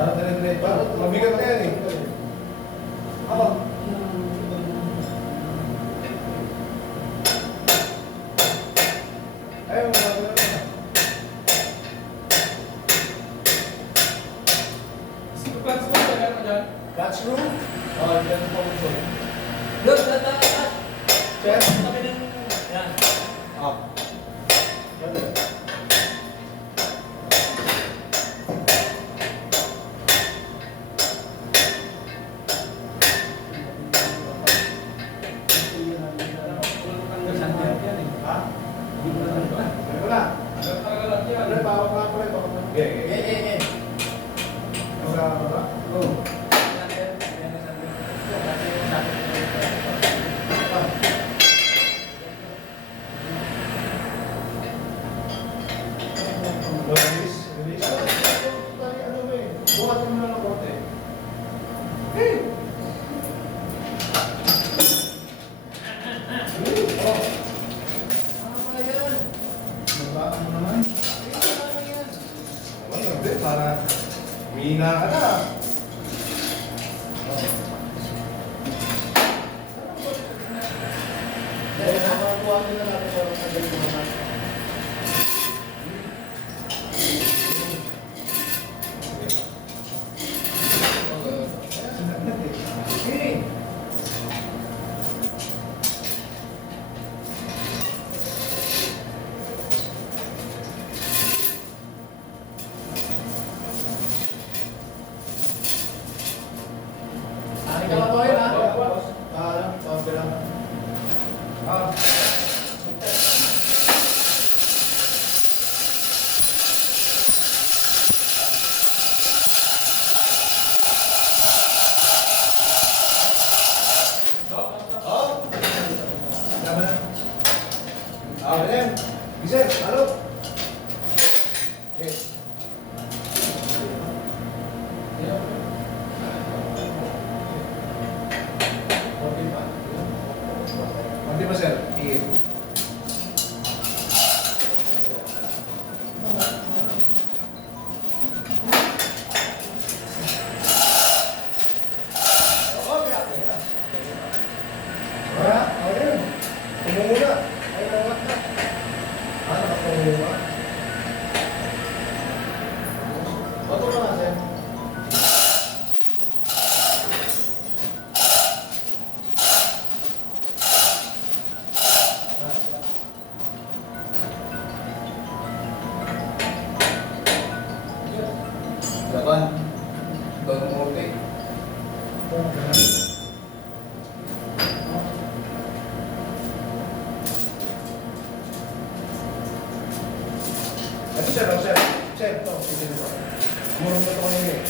Parang dire-diretso. Mabigat na yan eh. Ako. Ayun, mabigat na. Catch room? Oo, dyan po ko. Doon, tatas. Chef? Kami ng... Yan. Ah. Ano? Ha? Wala. Ano, bawak lang ko rin. Okay. Wala. Oo. Release. Ano ba eh? Buhat mo na ng konti. Hey! Oh. Ano yan? Magbaan mo naman. Ano yan? Ano hindi, para mina ka na. Dahil nakakuha ko na natin para sa galing mo naman. Hey! Ay, kalatoy na. Tawag lang. Ah. Oh. Tama na. Ah, Belen. Giselle, halo. Okay. Konti pa, sir. Iit. Wala, ayun. Tumumula. Ayun, awat na. Ano ka tumumula? Bato ka nga, sir. Laban. Don Morte. Ito, sir. Sir. Sir, ito. Sige nito. Murong na ito kanina eh.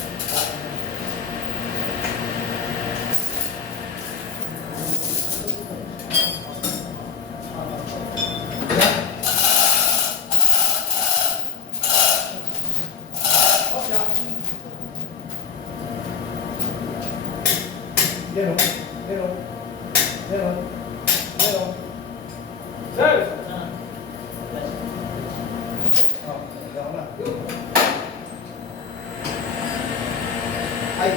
Meron. Meron. Meron. Meron. Sir! Oh, nagda ko na. Ay,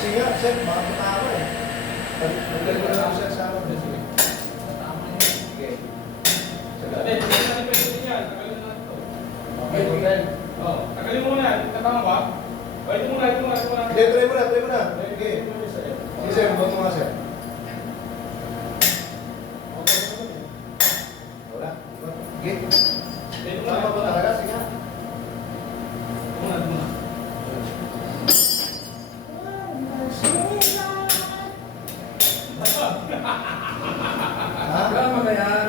sige nga, sir, baka matama eh. Nagdali ko na ako sir sa akin. Sige. Okay. Tagalin mo na, tatama ba? Ito muna. Hindi, try mo na. Okay. Sige sir, buwan mo nga sir. Wala. Okay. Ito Tama ba talaga? Sige nga. muna. Ha? Tama ba yan?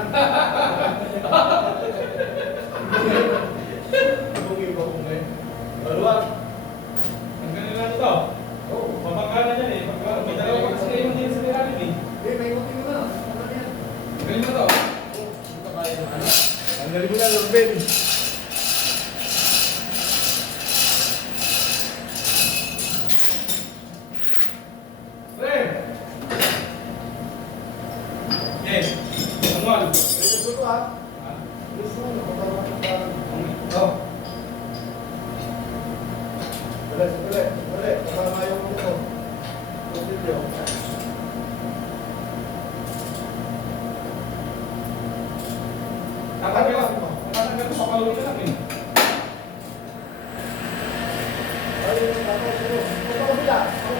Bungay. Baluan. Ang ganun lang ito. Papanggalan yan eh. May dalawa kasi kayo din sa nila. Ulit. Kasama yung ito. Video. Nakatanggal ko sa kalori ka namin. Ayun, tapos, ito kabila. So,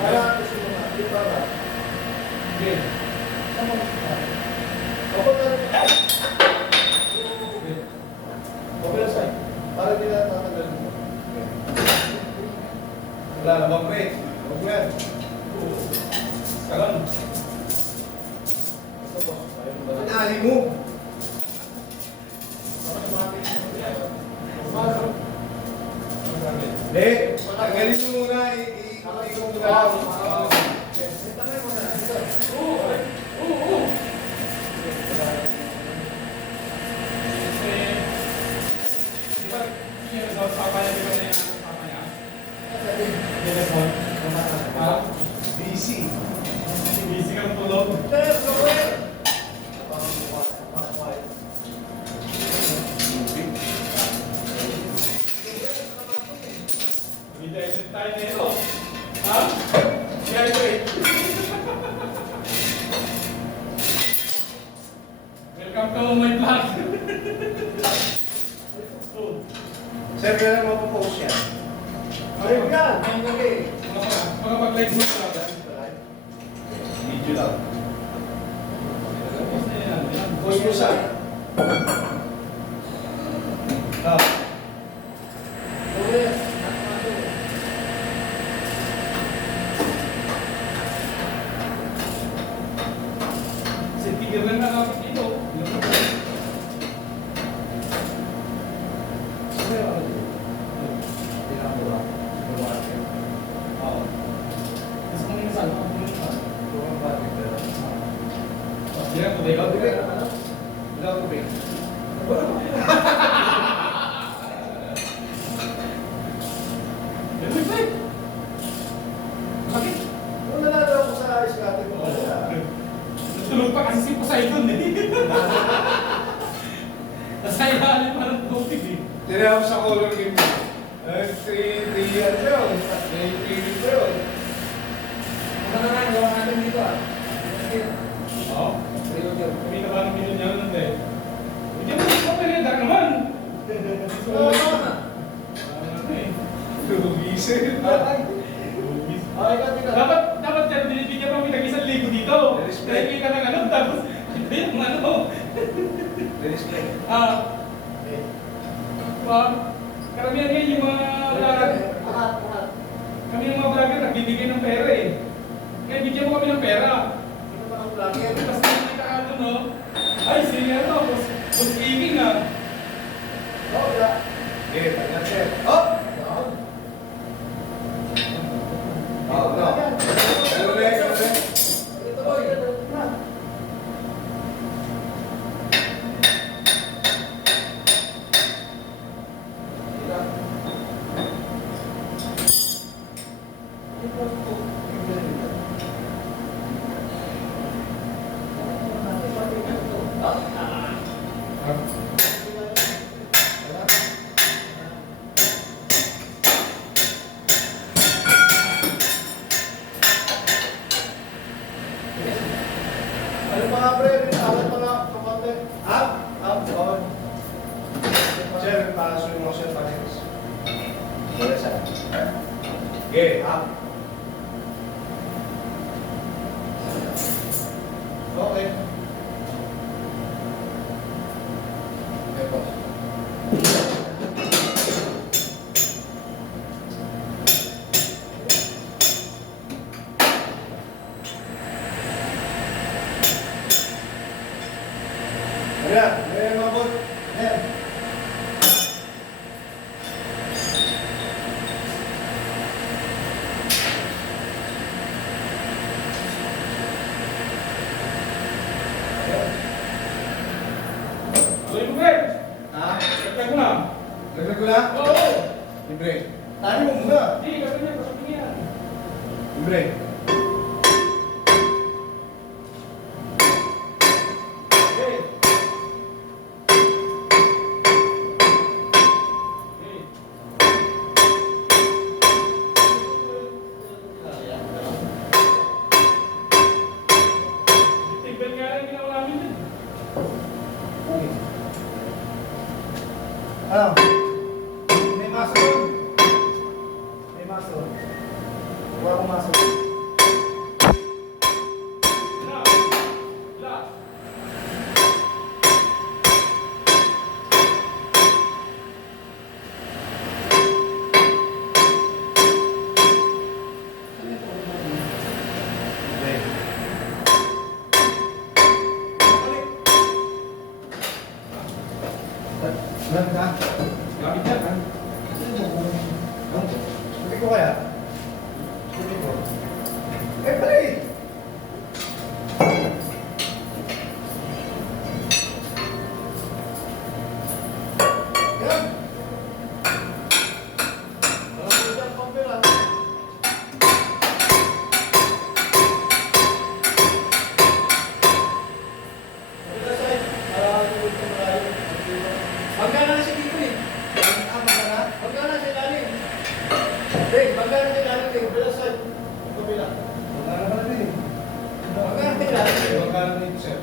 para, gusto mo na. Di ba ba? Okay. Sama mo na. Kapag na rin. Okay, side. Para hindi na tatanggalin mo. Wala na bang break? Huwag mo yan. Karon. Ito po. Pinali mo. Hindi. Tanggalin mo muna. Ikaw muna. Tanggalin mo na. Di ba, yung papa niya, di ba na yung papa niya? Telephone. Ha? DC. Busy kang tulog. Hindi tayo nito. Ha? Kaya ito eh. Welcome to my vlog. Oh. Sir, kaya na mapopost yan. Ayun yan. Ayun gabi. Mga pag-live mo na. Video lang. Post mo sa. Ah. Kasi tigil lang nakapit dito. Oo. Gusto mo yung saan? Hindi na, tuloy ka. Bakit? Natulog pa kasi si Poseidon eh. Nasa ilalim pa ng tubig eh. Tinawag sa color game. 3 yan yun. 3 yun. Ano naman, gawa natin dito ah. Oo. Kami na parang minun niya nun eh. Hindi mo ito pa rin, naman. Oo, na. Ano eh. Lugisip. Lugis. Dapat yan, binibigyan kami ng 1,000 dito. Triply ka ng ano, tapos ito yung ano. Karamihan ngayon yung mga kami yung mga vlogger nagbibigay ng pera eh. Kaya bigyan mo kami ng pera. Tapos nakikita ka doon, no? Ay, sige ano, boss gaming ah. Oh! Oh, no. Ulit. Ano pa nga pre? Awat pa nga kapatid. Up? On. Sir, paso mo siya pares. Wala siya. Okay, up. Okay. Okay, boss. Ayan, ayan mga bot. Ayan. Tuloy mo, Fred. Ha? Laglag mo na. Laglag ko na? Oo. Libre. Tani mo muna. Hindi, gagawin niya, gagawin niya. Libre. Okay. Okay. pumasok. Wala. Wala. Lan ka? Gamit yan. Hindi ko kaya. Hindi ko. Pali! Yan! Wala ko dyan, pampira. Kapila sa'yo. Ulit ka malayo. Magkano na siya dito eh. Magana? Magkano na siya galing. Dave, magkano na siya galing, Dave? Kapila sa'yo. Kapila. Magana ba rin? Magkano na siya galing? Magana rin, sir.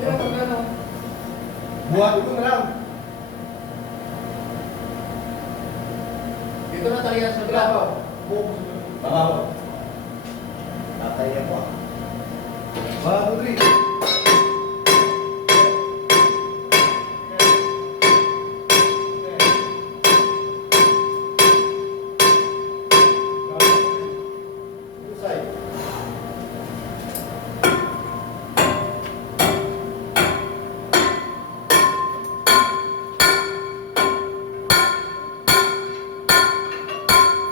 Yan ang magkano. Buhat ko na lang. Dito na tayo sa kabila. Babaw. Tatay yan po. Babaw, Dri.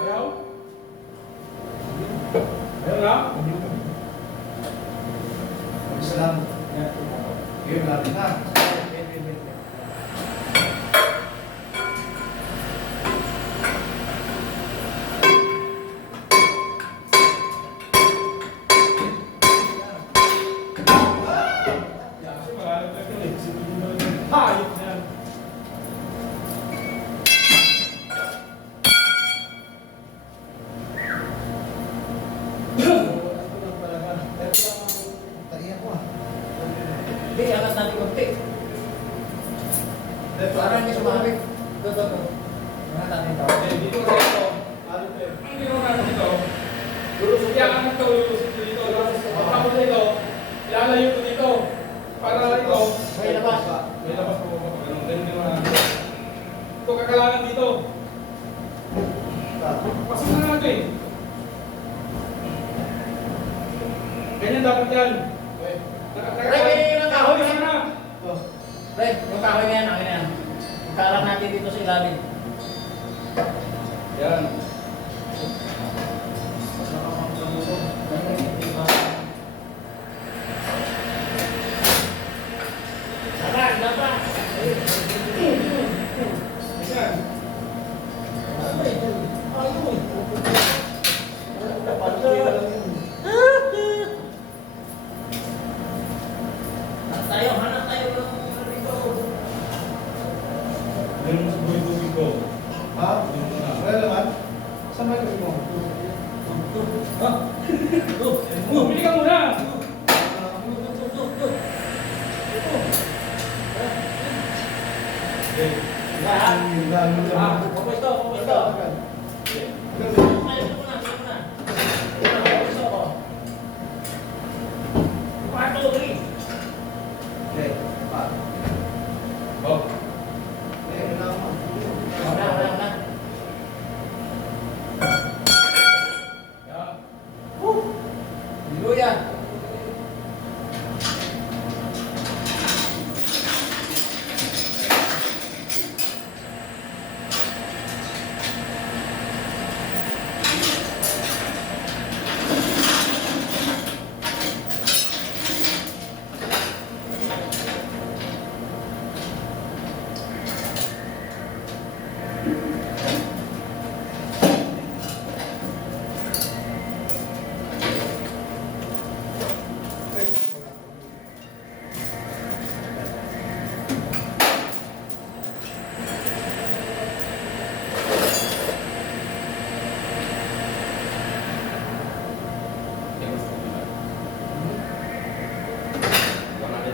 Ayaw? Ayaw na? Isa lang. Game natin na. Kasi malalim na ito eh. Sipin mo naman. Hayop na yan. Tarihan ko ah. Hindi, angat natin konti. Para hindi sumabit. Ito. Angat natin ito. Eh, dito kasi ito. Ang ginawa natin ito. Iyakan ito, lulusot ko dito. Tapos ito, ilalayo ko dito. Para ito. May labas. May labas po. Ganun ginawa natin. Ito kakalangan dito. Pasok na natin. Ganyan dapat yan. Ray, yung kahoy Isa na. Ray, yung kahoy na yan, akin na yan. Ikalang natin dito sa ilalim. Yan. Sarang, dapat. Yan. Hanap tayo ng dito. Meron sa buhay-buhay ko. Ha? Wala naman? Saan ba yung mo? Bumili ka muna. Pumusto. Ayos ko na. Pumusto ko. Kwarto, Ray. Oh. Wala. Yan. Luya.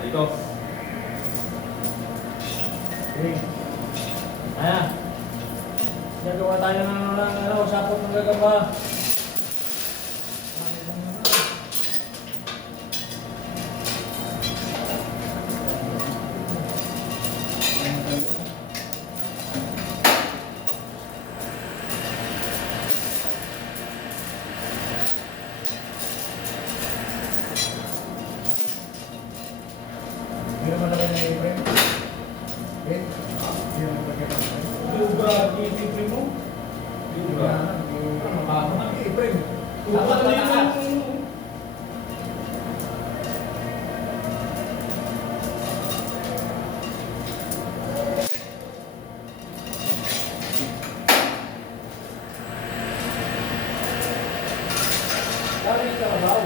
Dito. Gagawa tayo ng usapot ng gagamba. na yung frame. Okay? Hindi na magpagkakang frame. Libra, itipin mo. Libra. Mabaho na. Okay, frame. Dapat mataas. Dami ka mabaho.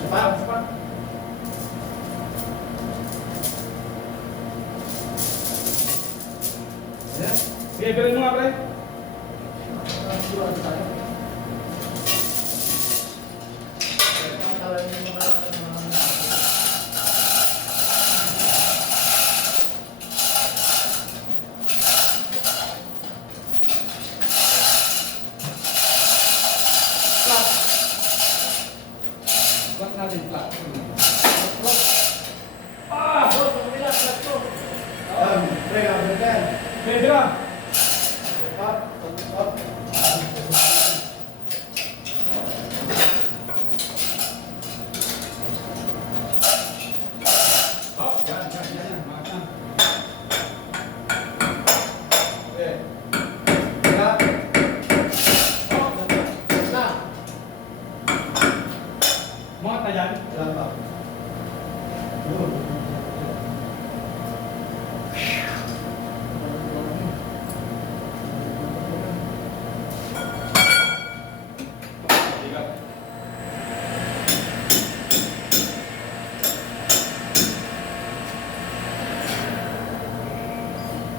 Sepat. Sige, bilhin mo nga, pre. Flat natin, flat. Ah! Frame, ang ganda. Medra! Up, up. Oh, yan. Mata. Okay. Kaya, Oh, na. mata yan. Wala pa. Yun. Tiga.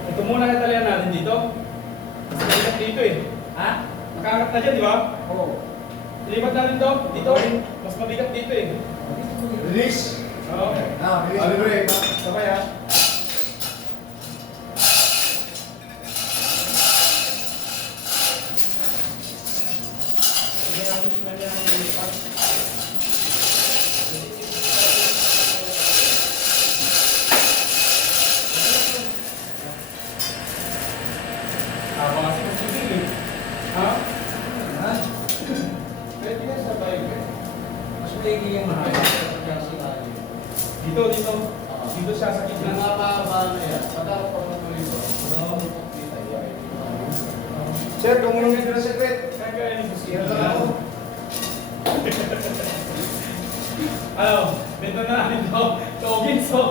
Ito muna natalian natin dito. Mas mabigat dito eh. Ha? Nakaangat na dyan, di ba? Oo. Ilipat natin to. Dito. Mas mabigat dito eh. Release. Oo. Release. Libre. Sabay ha. Sige, ang smell yan ang ilipat. Baka kasi magsibig eh. Ha? Ha? Pwede na sabay. Mas maigi yung mahaba. Kaya sila yun. Dito. Dito siya sa Yung gitna. mababa na yan, pagka pagmatuloy ko, kita yan. Sir, kung anong medyo na secret. Kaya ni Busi. Sino na ako? Ano? Bento na natin to. Togin so.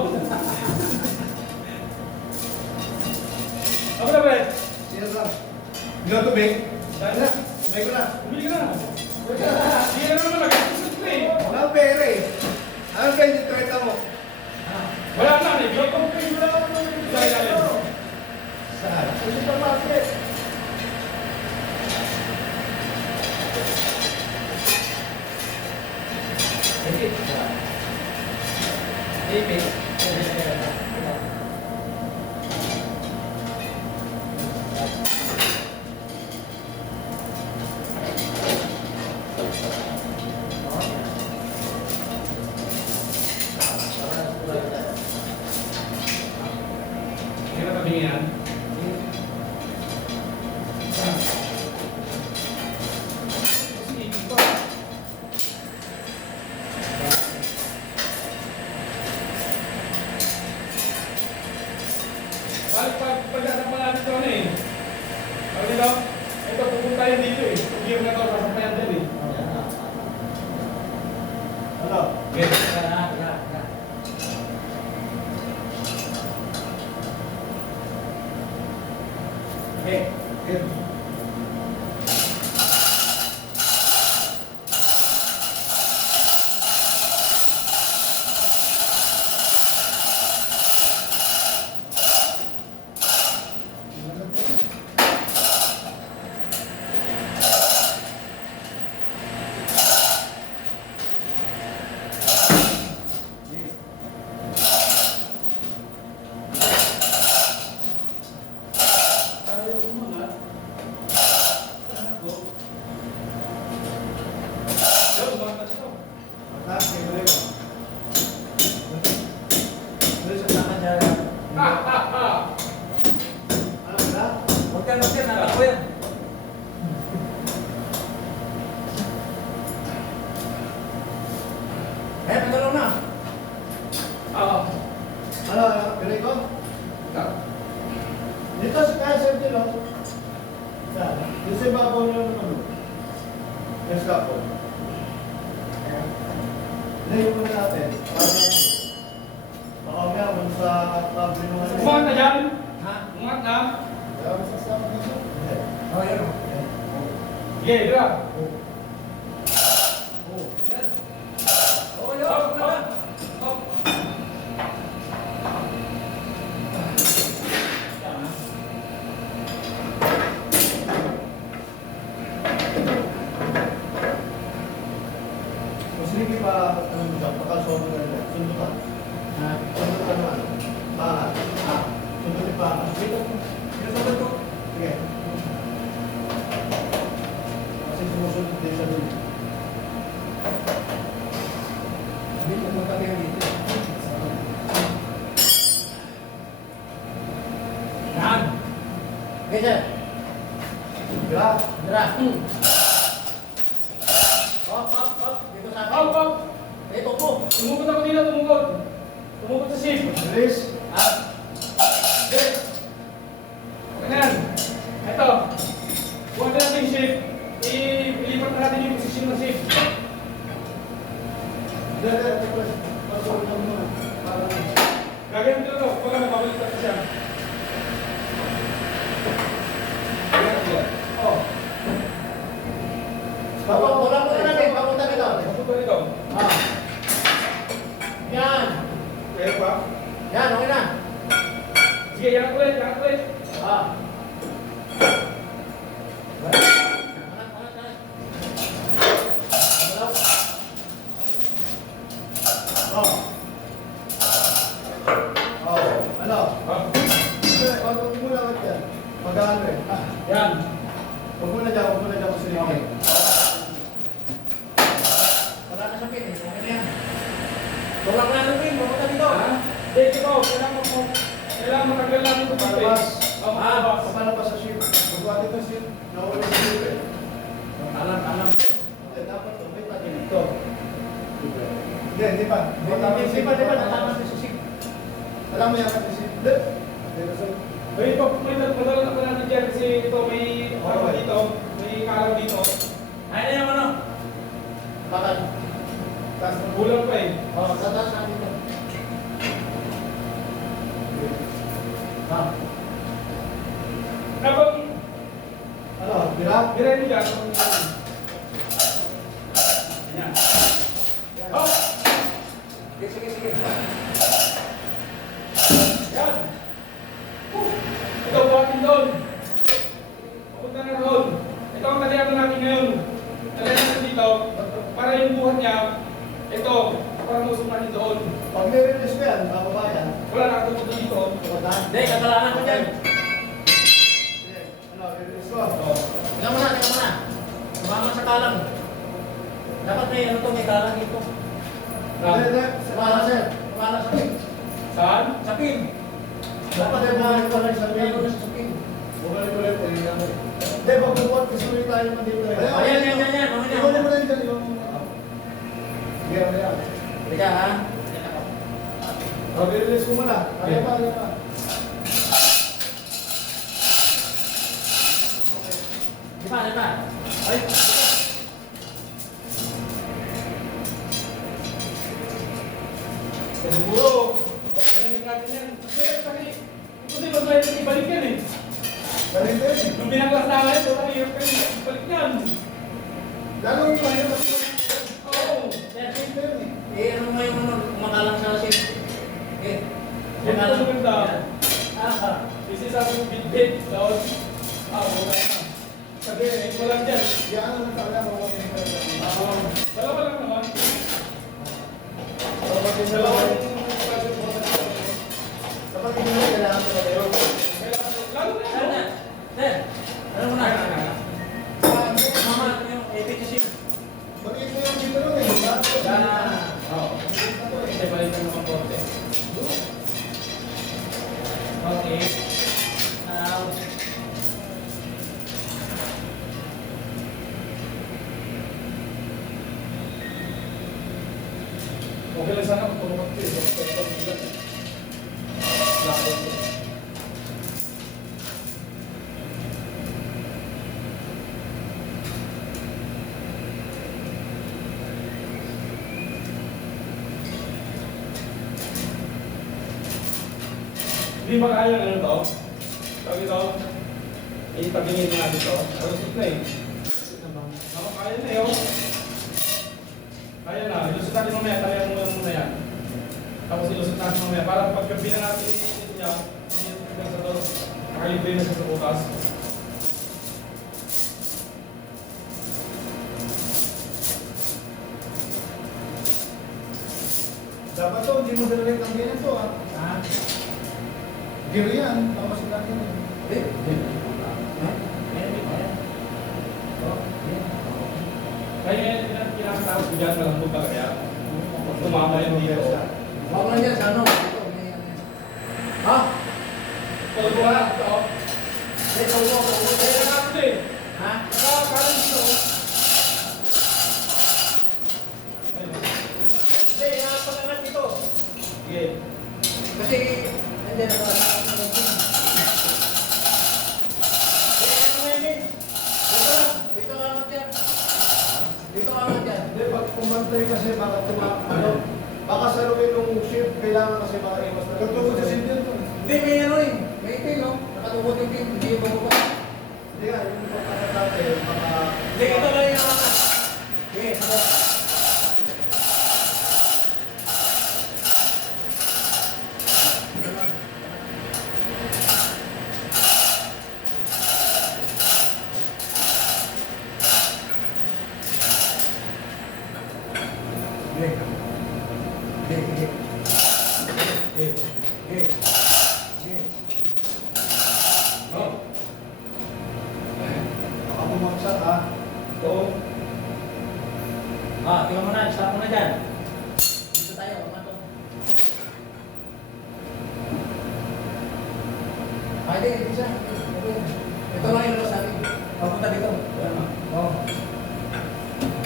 Ako na ba? Sino na? Ikaw tubig? Dahil Na, tubig ko na. Bumili ka na. Hindi ka na naman nag-assist ko eh. Wala ang pera eh. Ano kayo yung treta mo? Wala na eh. Wala kang pay. Wala kang pay. Dahil. Saan? Sa supermarket. Hindi na tabingin yan. Kasi ibig ko. Pag-asap pa natin ito ano eh. Ano dito? Ito, pupunta yun dito eh. Yung gear na ito, sasampayan din eh. Ano? Okay. Okay. Good. Dito sa kaya sa dito, no? Yan. Dito sa ibabaw nyo naman. Yung scaffold. Ayan. Layo muna natin. Baka nga, kung sa tabi naman. Umangat na dyan. Ha? Umangat na. Kaya sa scaffold nito. Oh, yun. Sige, dira. Oh. Yan. Oh, yun. Up, Wala. up, up. Yan, ha? Kung sige pa, ano mo dyan, pagkasobo na rin. Sundo ka. Ha? Sundo ka naman. Pangat. Ha? Sundo ni pangat. Dito. Dito sa dito. Sige. Kasi sumusunod din sa dulo. Hindi mo magkakabi yung dito. Yan. Okay, sir. Dira. Dira. Up, up, up. Dito sa akin. Up, up. Ito po. Tumukot ako dito, tumukot. Tumukot sa ship. Release. Up. Okay. Okay na yan. Ito. Buwan na natin yung ship. Ilipat na natin yung position ng ship. Dira, dira. Pagkasobo na muna. Para Gagawin dito to. Pagka mababalik na siya. Oh. Wala po na natin. Papunta dito. Papunta dito. Ah. Yan. Kaya pa? Yan, okay na. Sige, yan ulit, yan ulit. Ah. Angat, angat, angat. Wala. Oh. Oh. Ano? Ah, Huwag mo lang agad yan. Mag-ano eh. yan. Huwag mo na dyan, huwag mo na dyan kasi Okay. Wala na sa pin. Okay na yan. Tulak na ng pin. Papunta dito. Ha? Dito ko, kailangan matanggal lang ito pati. Palabas. Oh, palabas. Paano sa ship? Pagbuhat ito ship, nawala sa ship eh. Alam, alam. Hindi, dapat ito, may pati dito. Hindi pa. Di ba, natama sa sisig. Alam mo yan kasi ship. Hindi. Hindi sa May madala na natin dyan kasi ito may ano Okay. dito, may kalaw dito. Ayun na yung ano. Bakal. taas ng Kulang pa eh. Oh, sa taas na dito. Ah. Kapag ano, bira? dire nyo dyan, yan. Yan. Oh! Sige, sige, sige. Yan! Ito, buhatin doon. Papunta na doon. Ito ang katiyago natin ngayon. Talyan natin dito, para yung buhat niya, ito, para musok natin doon. Pag may release ko yan, bababa yan. Wala na ito dito. Kapatan. Hindi, katalangan ko dyan. Sige. Ano, release ko. Oh. Tingnan mo na, tingnan mo na. Sumama sa kalang. Dapat may ano to, may kalang dito. Hindi, hindi. Sumama, sir. Sumama sa pin. Saan? Sa pin. Dapat ay bumalik ko lang sa Tingnan mo main. na sa pin. Bumalik ko lang. Hindi, pagbubuhat kasi ulit tayo naman dito eh. Ayan, yan, yan, yan. Okay na. Iwan mo lang dyan, iwan mo na. Sige, ano yan. Teka, ha? Oh, release ko muna. Kaya pa, kaya pa. Di ba, di ba? Ay, Siguro. Pagkainin natin yan. Kasi ba tayo ibalik yan eh. Ganito eh. Nung binanglas na nga ito, hirap kayo ibalik yan. Lalo yung mahirap. Oo. sir, ano mo yung ano, kumakalang sa ship? Okay. Yan ito maganda. Ah. This is ang bit-bit. Tapos, wala na. Sabi, ito lang dyan. Yan ang nagkala mo kasi Dalawa lang naman. dalawa yung dapat hindi mo kailangan sa pero Lalo na. Sir, na. Sir, ano mo na? Mama, yung epic ship. maliit mo yung dito nun eh. Oo. Kasi balik na naman konti. Okay. Now, Okay lang sana kung tumukot ko eh. Layo ko. Hindi ba kaya ng ano to? Tawag ito? Ipagingin na natin to. Alusot na eh. Ako, kaya na yun. Kaya na. Ilusot natin mamaya. Kaya muna yan. Tapos ilusot natin mamaya. Para pagkabi na natin niya, sa to, nakalibre na siya sa bukas. Dapat to, hindi mo dalawin ang ganyan to ah. Ha? Gear yan, tapos natin yun. Hindi. Kaya yan, pinakatapos ko dyan, malambot talaga yan. Tumama yun dito. Huwag lang yan sa ano. Ito, ha? Tulog na ito. Ito, ito. Kaya na natin eh. Ha? Parang dito. Hindi, nakapalangat ito. Sige. Kasi, hindi na ba? Dito ka lang dyan. Dito ka lang dyan. Hindi, pag kumantay kasi baka ano, baka saluin nung shift, kailangan kasi makaiwas na. Tutugod sa sindihan to. Hindi, may ano rin. May ito no? Nakatukot yung pin. Hindi yung bumaba. Hindi nga, yung pagkakatay, baka... Hindi, ito lang yung nakakas. Sige, ako. Baka bumagsak ha. Ito. Tingnan mo na. Stop mo na dyan. Dito tayo. Ano to? Hindi. Isa. Ito lang yung sabi. Papunta dito. Oo.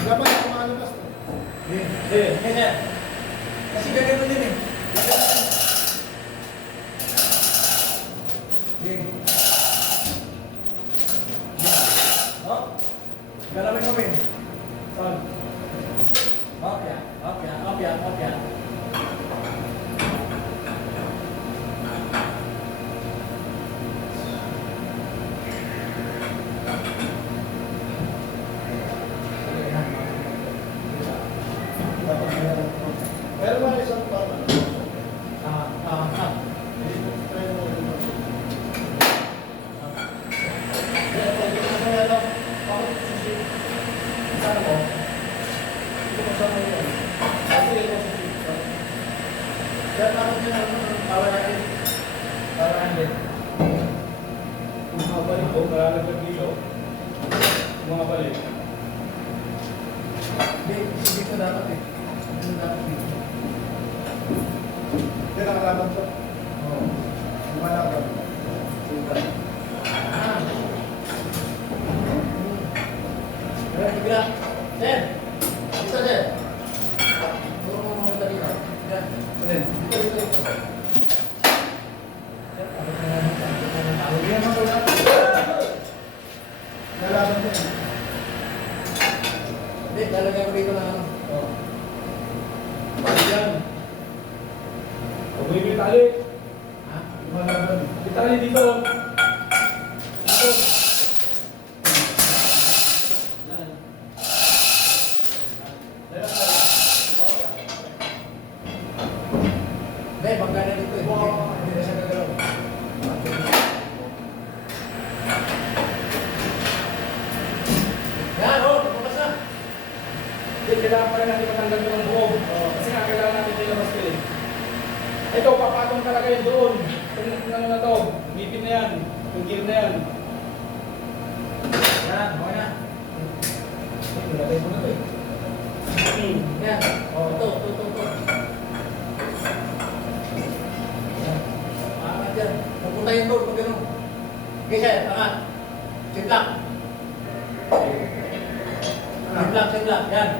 Dapat kumalabas to. Sige. Kasi, kasi ganito din eh. Oh, galawin mo rin. Saan? Opya, opya, opya, opya. Dapat meron to. Pero may isang pala. Mga balik ko, malalaglag dito. Mga balik. Dito dapat eh. Dito dapat eh. Hindi nakalaban to. Oo. Lumalaban. Bigla. Sir! Dito, sir! Puro mo mga dito. Bigla. Dito, dito, dito. Sir, tapos na naman. Hindi naman wala. Nalaban to. Hindi, lalagay ko dito na ano. Oh. Balik yan. Huwag mo yung tali. Ha? Lumalaban. Itali dito. Dito. Hindi, bangga na dito eh. Hindi na siya gagalaw. Yan, oh, lumabas na. Hindi, kailangan pa rin natin matanggal ito ng buo. Kasi nga, kailangan natin nilabas ito eh. Ito, papatong talaga yun doon. Itong ano na to, ngipin na yan. Yung gear na yan. Yan, okay na. Nilagay mo na to eh. Yan. Oh, ito. Yan. Angat yan. Pupunta yung door pag gano'n. Okay, sir, angat. Simplak. Simplak. Yan.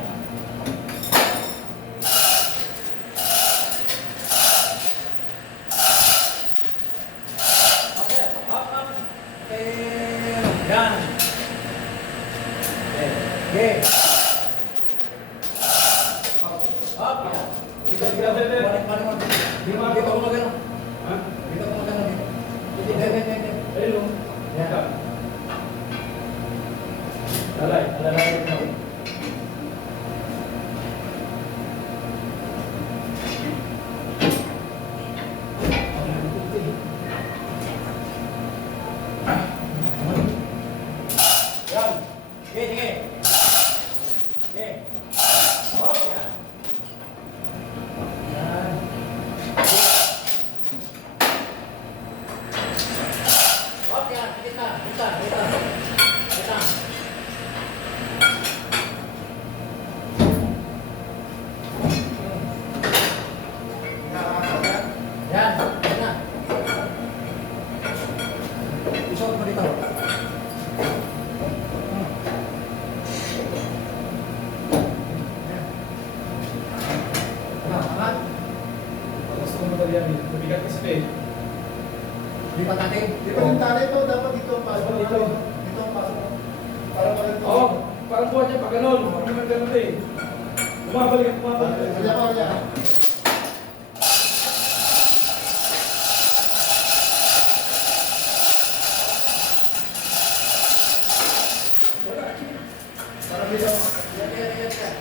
Okay, up. Yan. Okay. Up, yan. Dito, balik mo. Dito ko magano. Ha? Dito ko magano. Sige, sige. Sige. Hop, yan. Yan. Hop, yan. Dikit na. Dikit na. Dikit na. Dikit na. Yan. Yan na. Isok mo dito. Yan. Ano, angat? Gusto mo madali yan. Mabigat kasi eh. Lipat natin. Di ba yung tali ito, dapat dito ang pasok. Dito. Dito ang pasok. Para pala ito. Oo, parang buhat niya pag ganun. Huwag naman ganun eh. Bumabalik at bumabalik. Kaya pa kaya. Para dito. Yan, yan, yan, yan.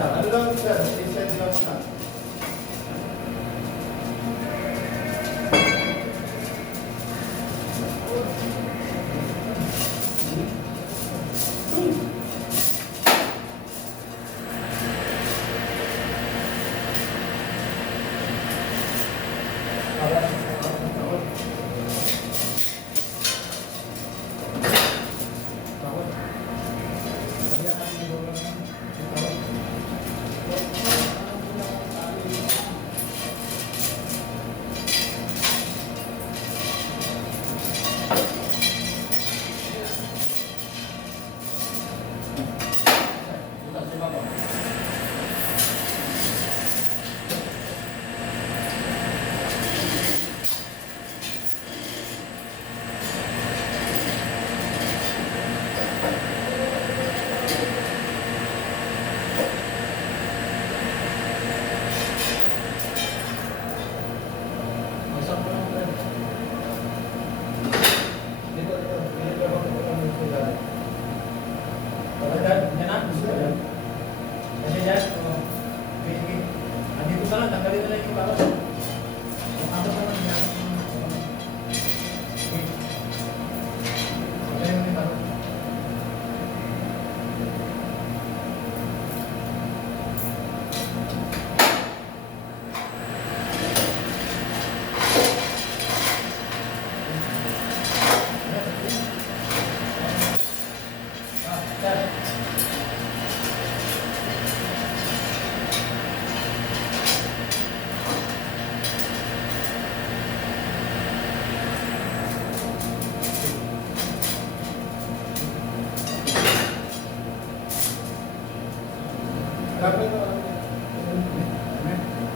Ano lang sir? Extend lang na.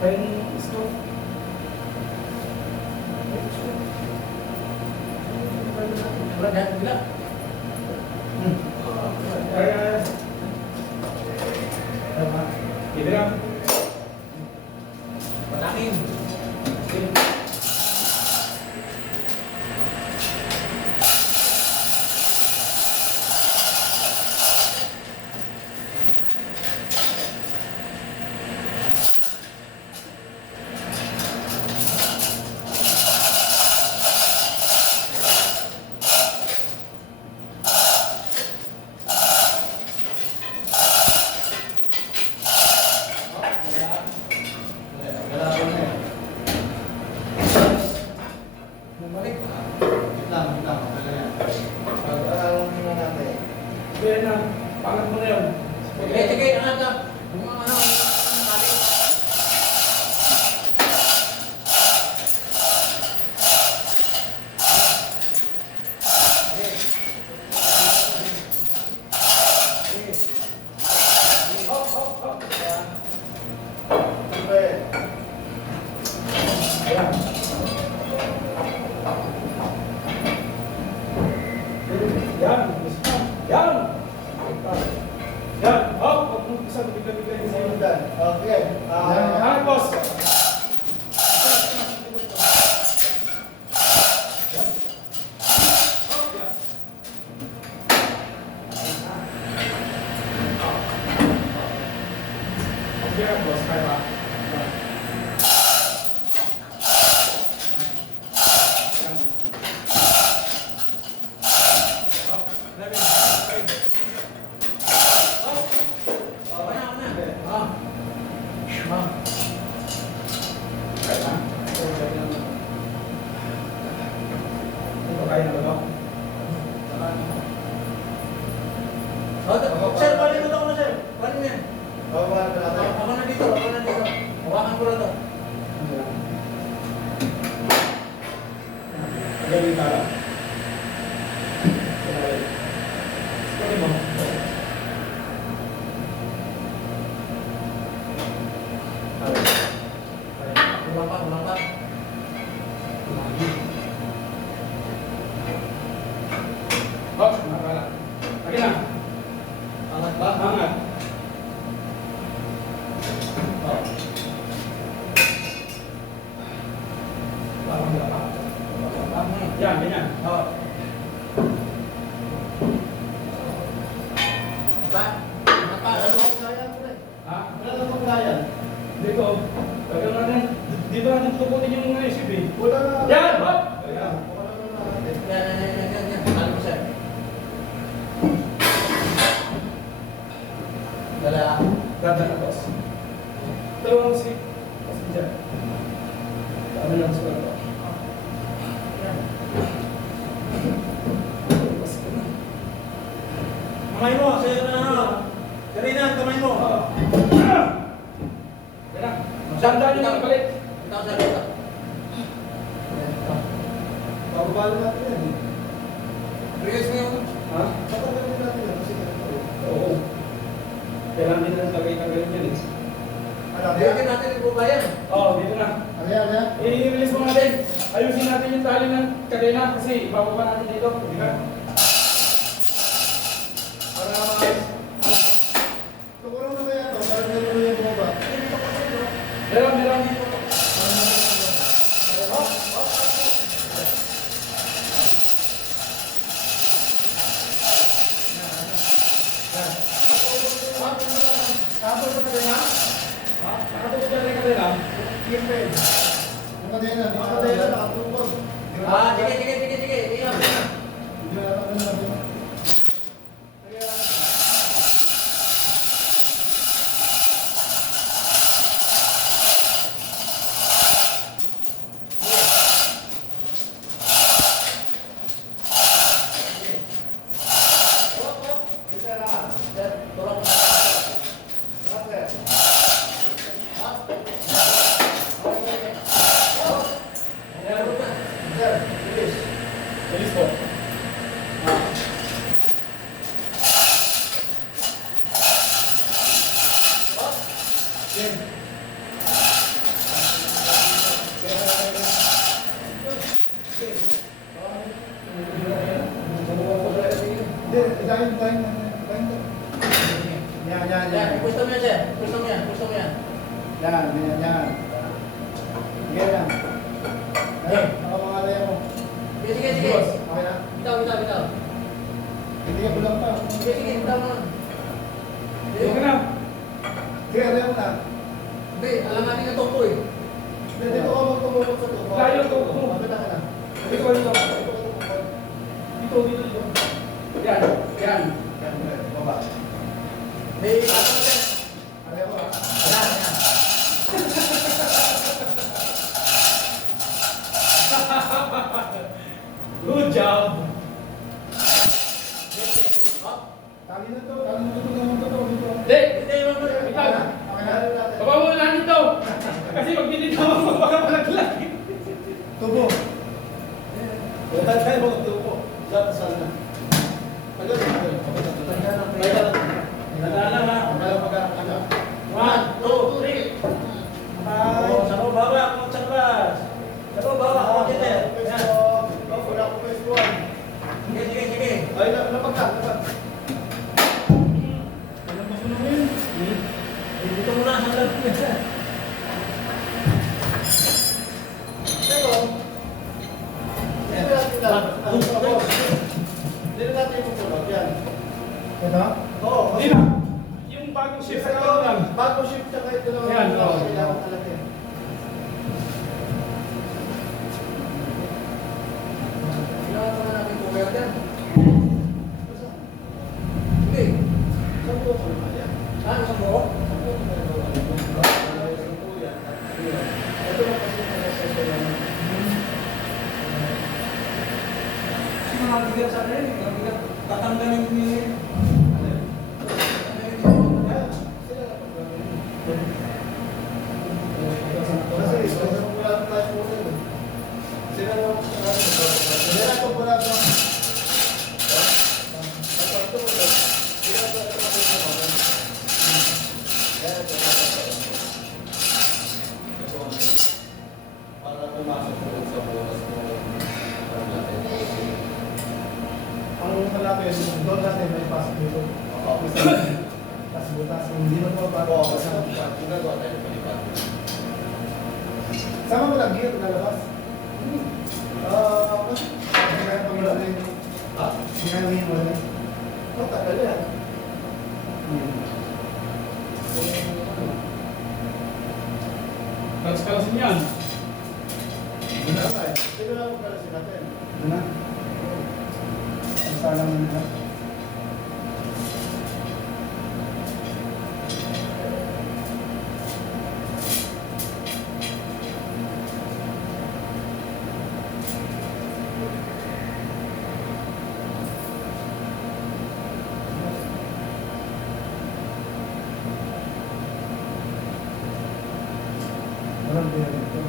Tayong stove. Wala dyan, bila. Kaya, ibilang. Patakin. Bumalik. Kaya na, pangat mo na yun. Sige, sige, angat ka. Yung mga ano, yung tali. Hop, hop, hop. Ayan. Yan, gusto na. Yan! Yan, hop! Huwag mong isa, bigla-bigla yung sa'yo. Okay. Yan, boss! Hop, yan. Sir, balik mo ako na, sir. Balik mo yan. Bababa na natin. Ako na dito, ako na dito. Hawakan ko lang to. Galing ka lang. Sorry mo. Ulang pa, ulang pa. Oh, nakala. Lagi na. Angat ba? Angat. Oh. Parang wala pa. Yan, ganyan. Oo. Ba? Angat pa. Wala namang kaya, pre. Ha? Wala namang kaya. Dito. Lagyan natin. Dito natin tukutin yung mga isip eh. Wala na. Yan! Hop! Ayan. Wala na natin. Yan. Balik mo, sir. Dala. Dadala, boss. Dalawang si dyan. Ano lang sa ito? Kamay mo, sir na ano. Karina, kamay mo. Yan na. Sandaan nyo na balik. Ito, sir. Ito. Bababa na natin yan. Release mo yung... Ha? Tatanggalin natin yan kasi ganito. Oo. Kailangan din na tagay-tagalin yan eh. Ano, Pwede natin ibubayan. Oo, dito na. Ano yan, ano yan? I-release mo natin. Ayusin natin yung tali ng kadena kasi ibababa natin dito. Di ba? Para maayos. Tukulong na ba yan? O, parang meron mo yung bumaba. Meron. Tapos na kadena? Ha? Nakatulog na rin kadena. Kimpin. Yung kadena, yung kadena, nakatulog. Ah, sige. Iyan. Hindi na natin natin. Sir, tulong mo na. Release po. Hindi, ilahin. Yan. Gusto mo yan, sir. Gusto mo yan. Yan. Yan lang. Ayan, nakapangalay mo. Sige. Okay na? Bitaw. Hindi ka bulang pa. Sige, bitaw mo. Sige na. Sige, ayaw mo na. Hindi, alam natin na toko eh. Dito ka magtumukot sa tubo. Tayo, tubo. Makita ka na. Dito. Yan. Yan, baba. Hindi, bitaw mo, sir. Ayaw mo, ha? Ayan. Good job. Tali na to naman to. Dito. Hindi. Hindi, ma'am. Ikaw. Okay na. Baba mo lang dito. Kasi pag binitaw mo, baka malaglag. Tubo. Wala tayo mga tubo. Saan na? Tagal. Nadala na. Tagal pagka. 1, 2, 3. Oh, sa baba, ako sa class. Sa baba, ako dito. Yan. Wala ko pa isuan. Sige. Ay, napagka. Dito mo na, hanggang dito. Teko. Dito natin yung tulog. Yan. Ito? Oo. Hindi na. Yung bagong shift sa kawan lang. Bago shift tsaka ito lang. Yan, oo. Kailangan talaga. Kailangan mo na natin cover dyan. Hindi. Saan po ako naman yan? Ano sa buhok? Ito lang kasi sa Kasi mga bigat sa akin, mga bigat tatanggalin niyo yun. kasi may pasok dito. Tapos butas, kung hindi mo mapapasok. Sama mo lang gear, lalabas. Kaya pag rin. Ha? Sinangin mo rin. Tagal yan. Kalas-kalasin yan. Wala ka eh. Sino lang magkalasin natin? Ito na. Basta lang mo na. Walang pera dito.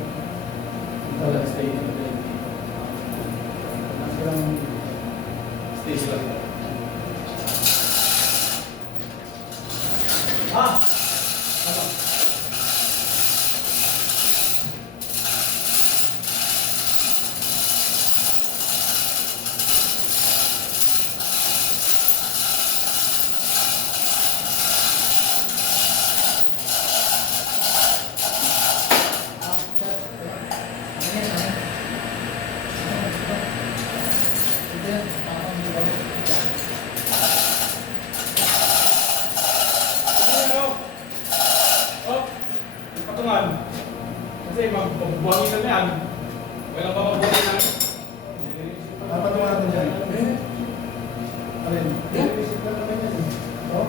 Wala, stay. Walang Stay sila. Ah! Ano? Patungan. Kasi magbubuhangin na yan. Walang papabuhangin na. Napatungan natin dyan. Alin? Isip lang naman yan. No?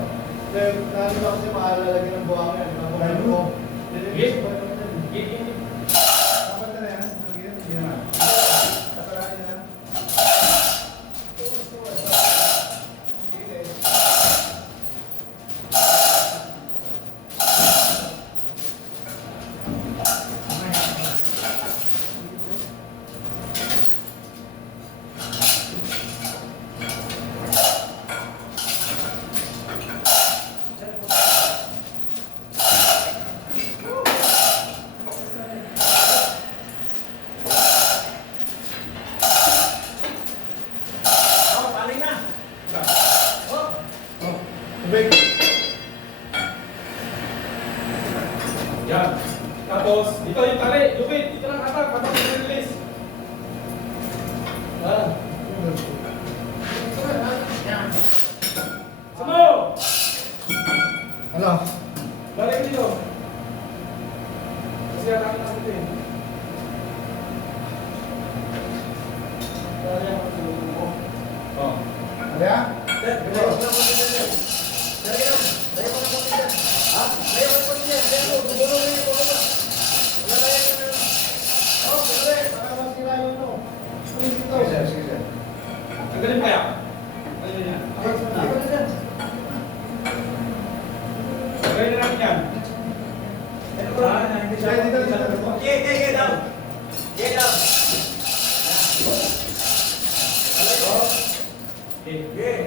Kaya namin ako kasi maalala ng buhangin. Napapungan ko. Yes. Dapat na yan. Nangyayari. Sige na. Kasalanan na. Sige. Tubig. Yan. Tapos, dito yung tali. Lupit. Dito lang atak. Patapos yung release. Yan. Samo! Ano? Balik dito. Kasi atakin natin ito eh. Oh. Ano yan? Ang galing kaya? Ano yan? Gawin na natin yan. Okay. Tinga.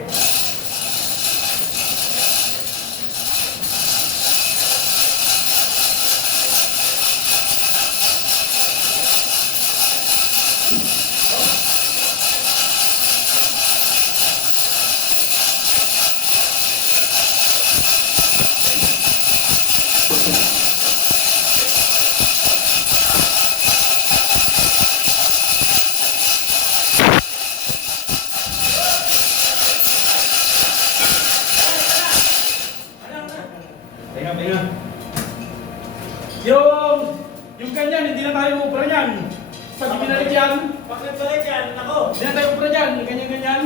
Yung ganyan, hindi na tayo upra niyan. Pag binalik yan, hindi na tayo upra dyan. Ganyan-ganyan.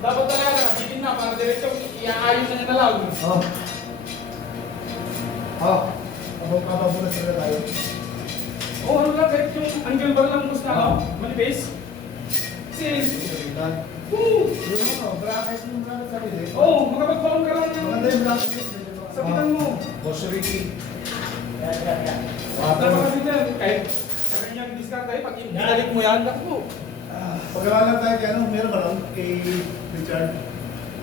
Dapat talaga nakabitin na para direksyon iaayos na niya na lang. Oh. Oh. Papabunas na tayo. Oo, ano lang, kahit yung angle bar lang gusto na, manipis. Kasi, Bracket yung bracket sa pilit. makapagpaon ka lang Maganda ng yung bracket. sabitan mo. Boss Ricky. Dapat kasi na, kahit sa kanyang discount tayo, pag binalik mo yan, naku. Pagkakalan tayo kay ano, meron ba lang kay Richard?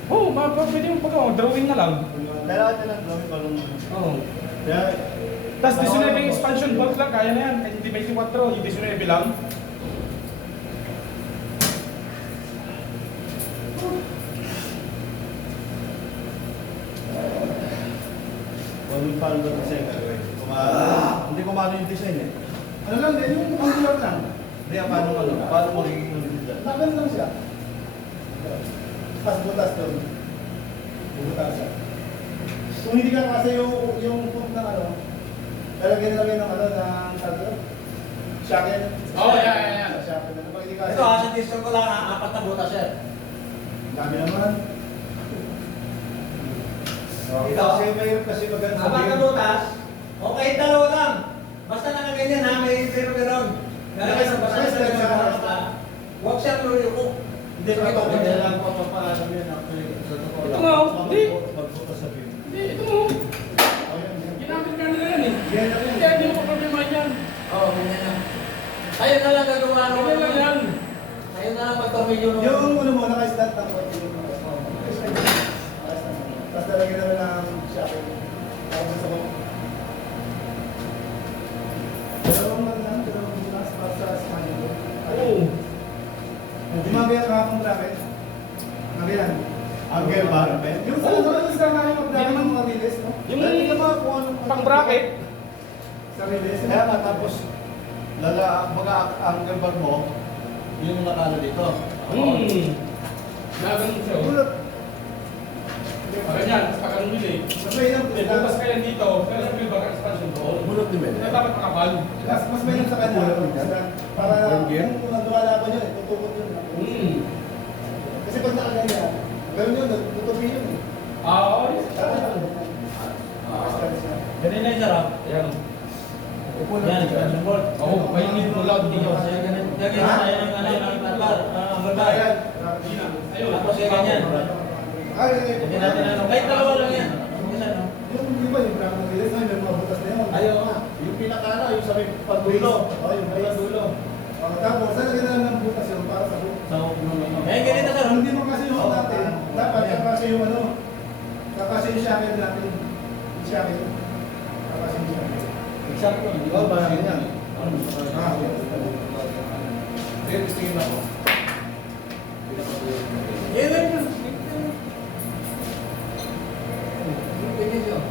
Oo, pwede yung drawing na lang. Dalawa na lang, drawing pa lang. Oo. Kaya, Tapos 19 yung expansion bulk lang, kaya na yan. Kahit hindi 24, yung 19 lang. Kung paano ba kasi ang gagawin? Hindi ko maano yung design eh. Ano lang din, yung angular lang. Hindi, paano magiging ulit dyan? Laban lang siya. Tapos butas doon. Butas siya. Kung hindi ka kasi yung hook ng ano, lalagyan ng ano, ng sabi shackle. Oh, yeah. Shackle. Pag hindi kasi, Ito, sa t-shirt ko lang, 4 na butas yan. dami naman. Ito. Kasi mayroon kasi maganda 4 na butas, okay, 2 lang. Basta nakaganyan ha, may pero-peron. Nalagay sa basta sa huwag siyang luloko. Hindi, kaya lang po papaano yan actually. Sa totoo Ito lang. nga, hindi. Magbukas sa view. Hindi, ito mo. Ginamit ka nila yan eh. Kaya hindi mo problema yan. Oo, ganyan lang. Tayo na lang gagawa ng Ganyan lang yan. Tayo na lang magtornilyo ng... Yung ano mo, naka-stat ng konti. Tapos lalagyan naman ng shackle. Tapos sa hook. Dalawang butas para sa spine. Oo. Gumagaya ka akong bracket. Ngayon. Angle ba? Ben? Yung sa nga yung bracket ng mga release, no? Yung Dati ka ba kung anong pang bracket, Sa release. Kaya nga tapos mag-angle bar mo yung nakano dito. Gagawin siya. Tulad. Ganyan, tapos pagkanong bili. Mas may ilang May butas ka yan dito, pero yung bilbar ka expansion doon. Bulot ni Ben. Kaya dapat makapal. mas may ilang sa kanya. Para Yung gear? kung lumalaban yun, tutukot yun. Kasi pag nakaganyan, gano'n yun, tutupi yun. Oo, yes. Ganyan na yung sarap. Ayan. Yan, expansion board. Oo, mainit mo lang dito. Kasi ganyan tayo ng latar. Ang Ayun. Tapos kaya ganyan. Hindi natin ano. Kahit 2 lang yan. Isa, no? Yung di ba yung bracket ng release, may mga butas na yun. Ayaw nga. Yung pinakano, yung sa may pandulo. Oo, yung pandulo. Tapos, lalagyan na lang ng butas yun para sa hook. Sa huwag mo naman. Eh, ganito sir. Hindi mo kasi yung natin, dapat kakasya yung ano, kakasya yung shackle natin. Yung shackle. Kakasya yung shackle. Exactly. Di ba? Parang ganyan. Okay. Kaya tingin ako. Eh, ganyan. Ganyan yun.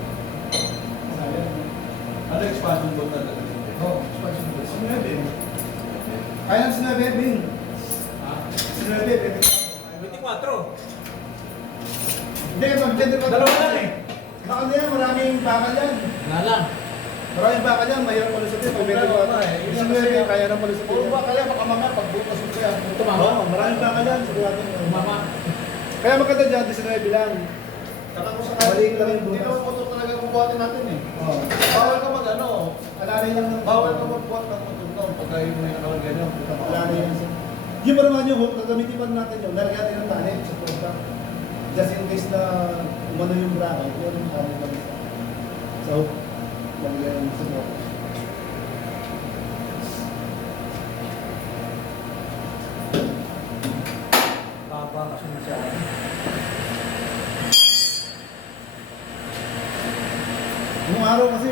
Ano expansion board na talaga? Oo, expansion board. Sinabi. Kaya ang sinabi, Bin. Sinabi, pwede. 24. Hindi, mag-gender ko. 2 lang eh. Baka na yan, maraming bakal yan. Na lang. Maraming bakal yan, mahirap malusupin. Pag may Wala, wala eh. Yung sinabi, kaya na malusupin. Puro ba kaya baka mamaya pagbukas mo kaya? Tumama. Oo, maraming bakal yan. Sigurado. Tumama. Kaya maganda dyan, 19 lang. Saka kung sa Maliit lang yung hindi bukas. naman motor talaga kukuhatin natin eh. Oo. Bawal ka mag ano, Alalay lang ng... bawal ka magbuhat ng motor doon pagka yung may nakalagay nyo. Alalay lang sa... Yung pa naman yung hook, gagamitin pa natin yun. Lalagyan natin ng tali sa punta. Just in case na umano yung bracket, yun yung tali lang sa hook. Lalagyan sa hook. Papa kasi masyado. Yung araw kasi,